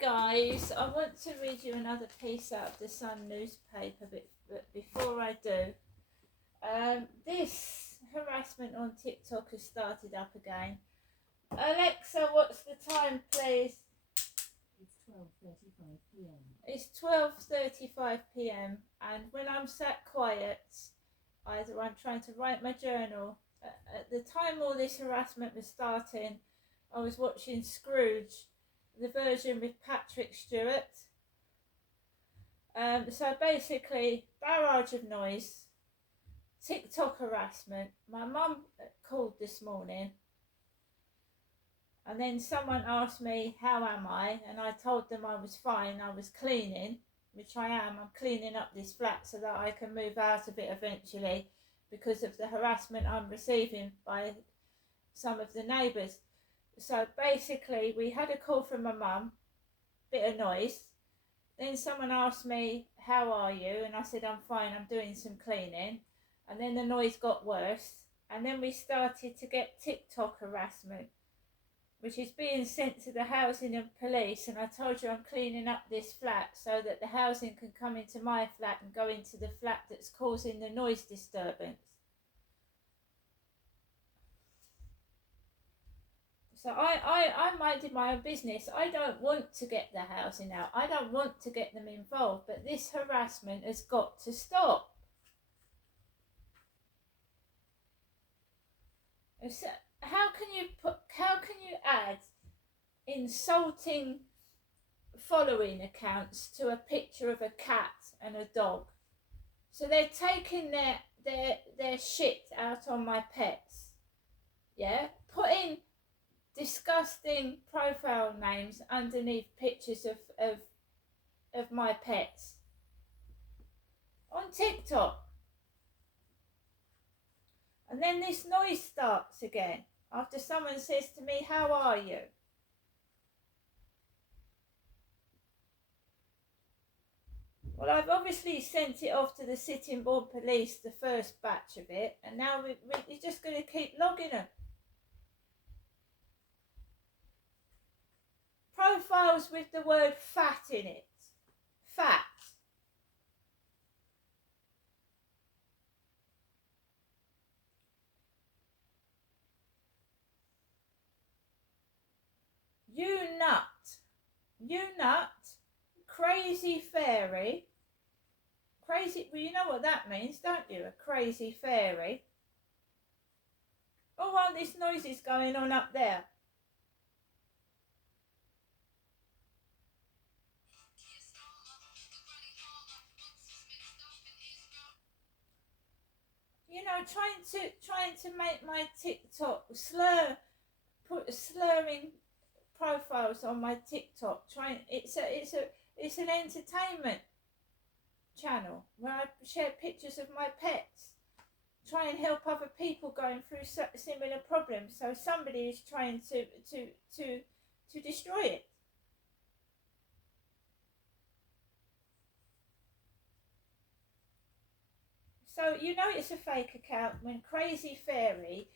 guys, I want to read you another piece out of the Sun newspaper, but before I do, this harassment on TikTok has started up again. Alexa, what's the time, please? It's 12:35 p.m. It's 12:35 p.m. and when I'm sat quiet, either I'm trying to write my journal. At the time all this harassment was starting, I was watching Scrooge, the version with Patrick Stewart. So basically, barrage of noise, TikTok harassment. My mum called this morning, and then someone asked me, how am I? And I told them I was fine, I was cleaning, which I am. I'm cleaning up this flat so that I can move out of it eventually because of the harassment I'm receiving by some of the neighbours. So basically, we had a call from my mum, bit of noise. Then someone asked me, how are you? And I said, I'm fine, I'm doing some cleaning. And then the noise got worse. And then we started to get TikTok harassment, which is being sent to the housing and police. And I told you I'm cleaning up this flat so that the housing can come into my flat and go into the flat that's causing the noise disturbance. So I minded my own business. I don't want to get the housing out. I don't want to get them involved. But this harassment has got to stop. So how can you add insulting following accounts to a picture of a cat and a dog? So they're taking their shit out on my pets. Yeah? Putting disgusting profile names underneath pictures of my pets on TikTok. And then this noise starts again after someone says to me, how are you? Well, I've obviously sent it off to the Sitting Bull Police, the first batch of it, and now we're just going to keep logging them. Profiles with the word fat in it. Fat. You nut. You nut. Crazy fairy. Crazy, well, you know what that means, don't you? A crazy fairy. Oh, well, this noise is going on up there. You know, trying to make my TikTok slurring profiles on my TikTok. It's an entertainment channel where I share pictures of my pets. Try and help other people going through similar problems. So somebody is trying to destroy it. So you know it's a fake account when Crazy Fairy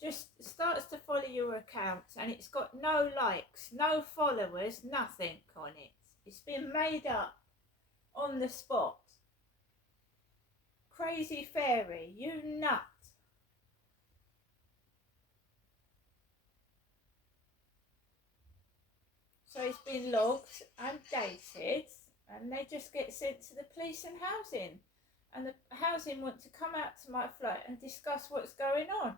just starts to follow your account and it's got no likes, no followers, nothing on it. It's been made up on the spot. Crazy Fairy, you nut. So it's been logged and dated and they just get sent to the police and housing. And the housing want to come out to my flat and discuss what's going on.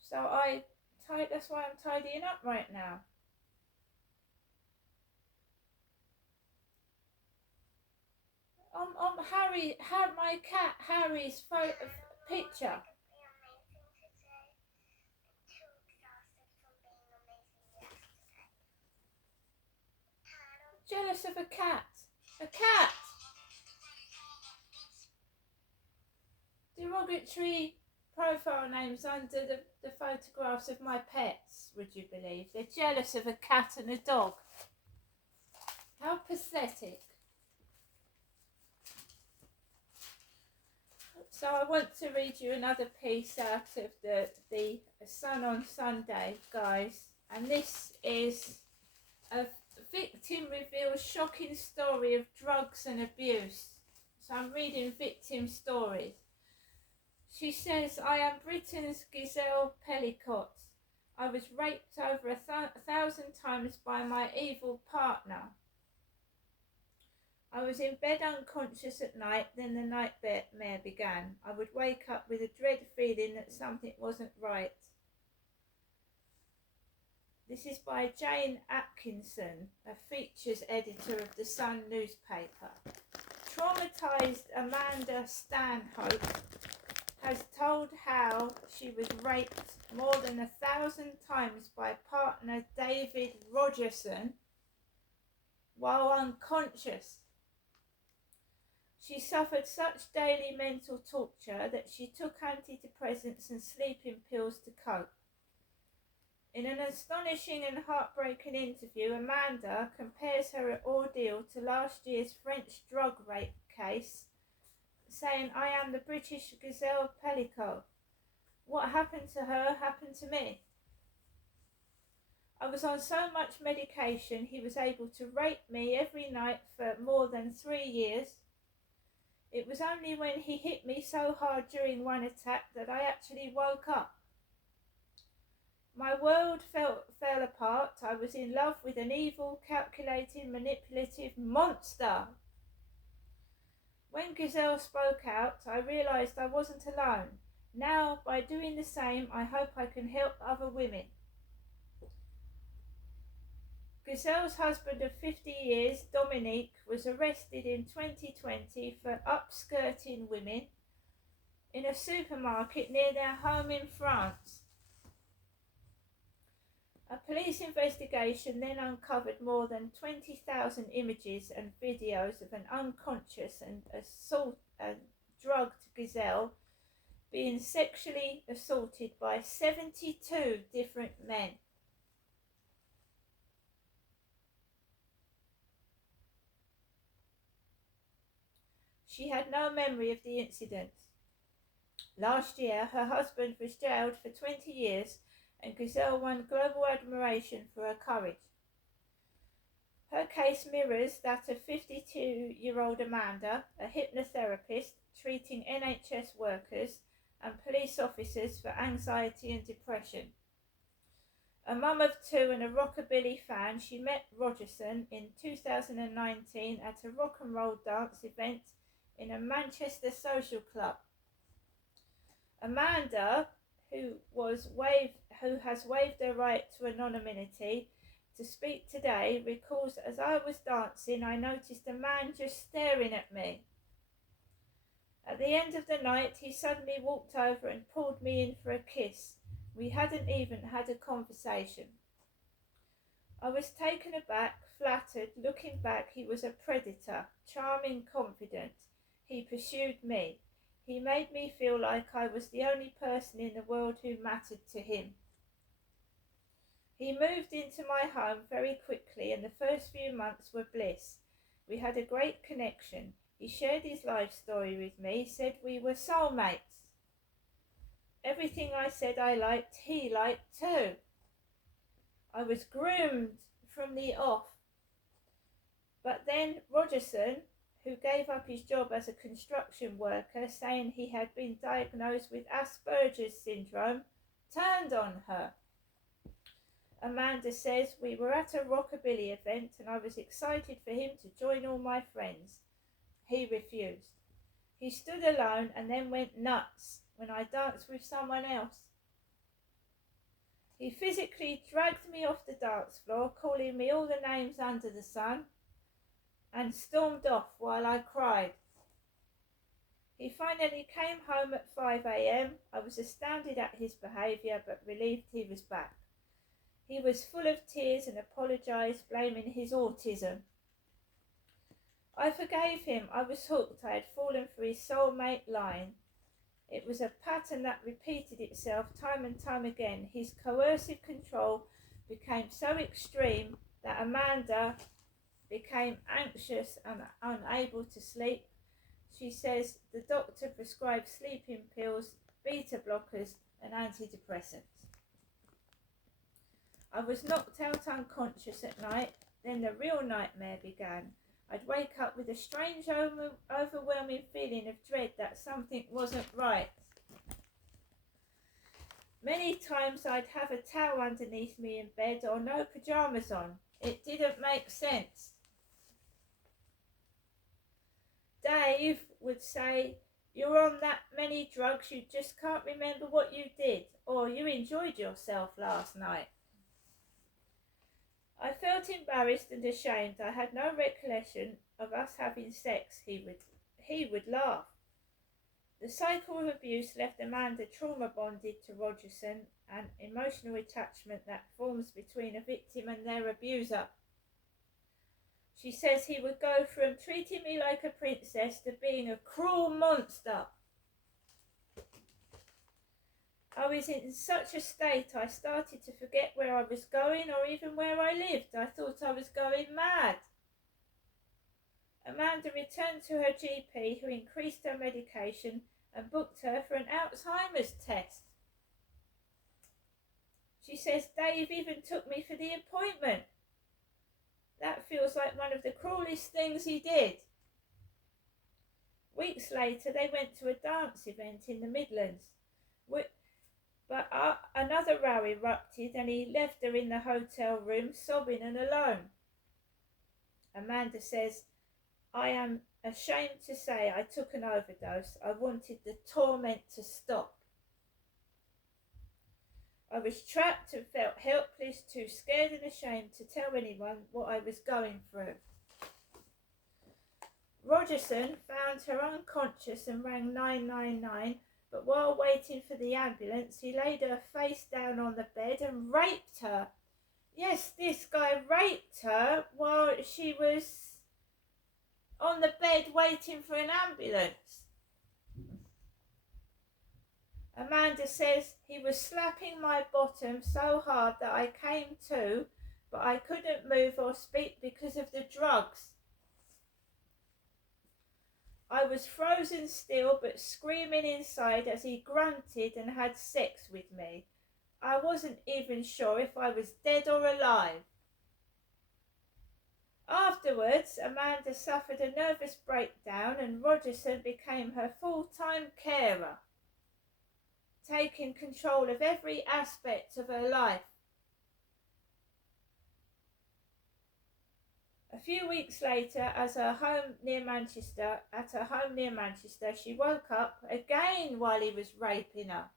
So that's why I'm tidying up right now. My cat Harry's picture. Jealous of a cat. A cat! Derogatory profile names under the photographs of my pets, would you believe? They're jealous of a cat and a dog. How pathetic. So I want to read you another piece out of the Sun on Sunday, guys. And this is a victim reveals shocking story of drugs and abuse. So I'm reading victim stories. She says, I am Britain's Giselle Pellicott. I was raped over 1,000 times by my evil partner. I was in bed unconscious at night, then the nightmare began. I would wake up with a dread feeling that something wasn't right. This is by Jane Atkinson, a features editor of the Sun newspaper. Traumatised Amanda Stanhope has told how she was raped more than 1,000 times by partner David Rogerson while unconscious. She suffered such daily mental torture that she took antidepressants and sleeping pills to cope. In an astonishing and heartbreaking interview, Amanda compares her ordeal to last year's French drug rape case, saying, I am the British Giselle Pellicott. What happened to her happened to me. I was on so much medication he was able to rape me every night for more than 3 years. It was only when he hit me so hard during one attack that I actually woke up. My world fell apart. I was in love with an evil, calculating, manipulative monster. When Giselle spoke out, I realised I wasn't alone. Now, by doing the same, I hope I can help other women. Giselle's husband of 50 years, Dominique, was arrested in 2020 for upskirting women in a supermarket near their home in France. A police investigation then uncovered more than 20,000 images and videos of an unconscious and drugged Giselle being sexually assaulted by 72 different men. She had no memory of the incident. Last year, her husband was jailed for 20 years and Giselle won global admiration for her courage. Her case mirrors that of 52-year-old Amanda, a hypnotherapist treating NHS workers and police officers for anxiety and depression. A mum of 2 and a rockabilly fan, she met Rogerson in 2019 at a rock and roll dance event in a Manchester social club. Amanda, who has waived her right to anonymity to speak today, recalls, as I was dancing, I noticed a man just staring at me. At the end of the night, he suddenly walked over and pulled me in for a kiss. We hadn't even had a conversation. I was taken aback, flattered. Looking back, he was a predator, charming, confident. He pursued me. He made me feel like I was the only person in the world who mattered to him. He moved into my home very quickly, and the first few months were bliss. We had a great connection. He shared his life story with me, said we were soulmates. Everything I said I liked, he liked too. I was groomed from the off. But then Rogerson, who gave up his job as a construction worker, saying he had been diagnosed with Asperger's syndrome, turned on her. Amanda says, we were at a rockabilly event and I was excited for him to join all my friends. He refused. He stood alone and then went nuts when I danced with someone else. He physically dragged me off the dance floor, calling me all the names under the sun, and stormed off while I cried. He finally came home at 5 a.m. I was astounded at his behaviour, but relieved he was back. He was full of tears and apologised, blaming his autism. I forgave him. I was hooked. I had fallen for his soulmate line. It was a pattern that repeated itself time and time again. His coercive control became so extreme that Amanda became anxious and unable to sleep. She says the doctor prescribed sleeping pills, beta blockers and antidepressants. I was knocked out unconscious at night. Then the real nightmare began. I'd wake up with a strange, overwhelming feeling of dread that something wasn't right. Many times I'd have a towel underneath me in bed or no pyjamas on. It didn't make sense. Dave would say, "You're on that many drugs you just can't remember what you did, or you enjoyed yourself last night." I felt embarrassed and ashamed. I had no recollection of us having sex. He would laugh. The cycle of abuse left Amanda trauma bonded to Rogerson, an emotional attachment that forms between a victim and their abuser. She says he would go from treating me like a princess to being a cruel monster. I was in such a state I started to forget where I was going or even where I lived. I thought I was going mad. Amanda returned to her GP, who increased her medication and booked her for an Alzheimer's test. She says Dave even took me for the appointment. That feels like one of the cruelest things he did. Weeks later, they went to a dance event in the Midlands. But another row erupted and he left her in the hotel room sobbing and alone. Amanda says, "I am ashamed to say I took an overdose. I wanted the torment to stop. I was trapped and felt helpless, too scared and ashamed to tell anyone what I was going through." Rogerson found her unconscious and rang 999, but while waiting for the ambulance, he laid her face down on the bed and raped her. Yes, this guy raped her while she was on the bed waiting for an ambulance. Amanda says, "He was slapping my bottom so hard that I came to, but I couldn't move or speak because of the drugs. I was frozen still but screaming inside as he grunted and had sex with me. I wasn't even sure if I was dead or alive." Afterwards, Amanda suffered a nervous breakdown and Rogerson became her full-time carer, taking control of every aspect of her life. A few weeks later, at her home near Manchester, she woke up again while he was raping her.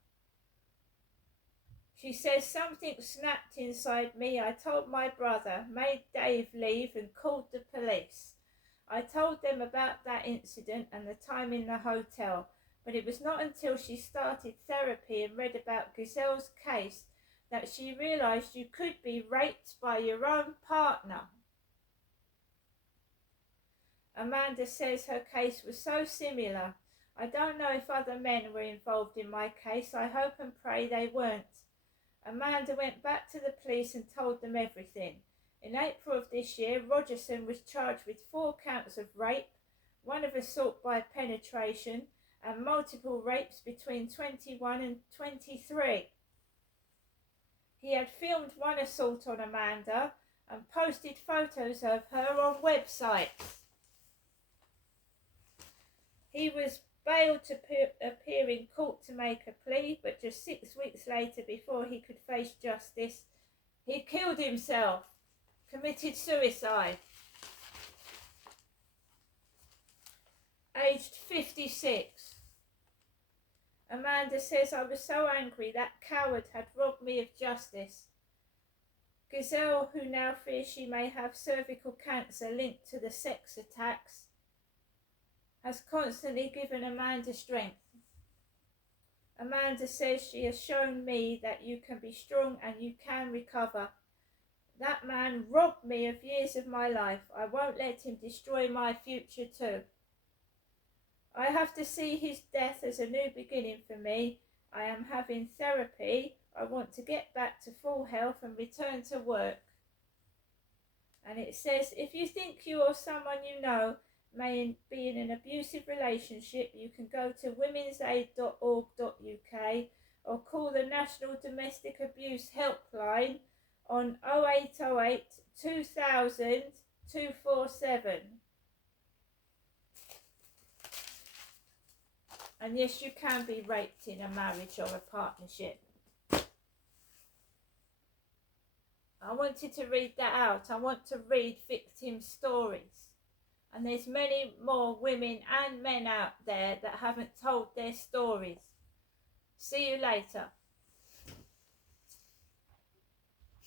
She says, "Something snapped inside me. I told my brother, made Dave leave and called the police. I told them about that incident and the time in the hotel, but it was not until she started therapy and read about Giselle's case that she realised you could be raped by your own partner." Amanda says her case was so similar. "I don't know if other men were involved in my case. I hope and pray they weren't." Amanda went back to the police and told them everything. In April of this year, Rogerson was charged with 4 counts of rape, 1 of assault by penetration, and multiple rapes between 21 and 23. He had filmed 1 assault on Amanda and posted photos of her on websites. He was bailed to appear in court to make a plea, but just 6 weeks later, before he could face justice, he killed himself, committed suicide. Aged 56. Amanda says, "I was so angry that coward had robbed me of justice. Giselle, who now fears she may have cervical cancer linked to the sex attacks, has constantly given Amanda strength. Amanda says she has shown me that you can be strong and you can recover. That man robbed me of years of my life. I won't let him destroy my future too. I have to see his death as a new beginning for me. I am having therapy. I want to get back to full health and return to work." And it says, "If you think you or someone you know may be in an abusive relationship, you can go to womensaid.org.uk or call the National Domestic Abuse Helpline on 0808 2000 247. And yes, you can be raped in a marriage or a partnership. I wanted to read that out. I want to read victim stories. And there's many more women and men out there that haven't told their stories. See you later.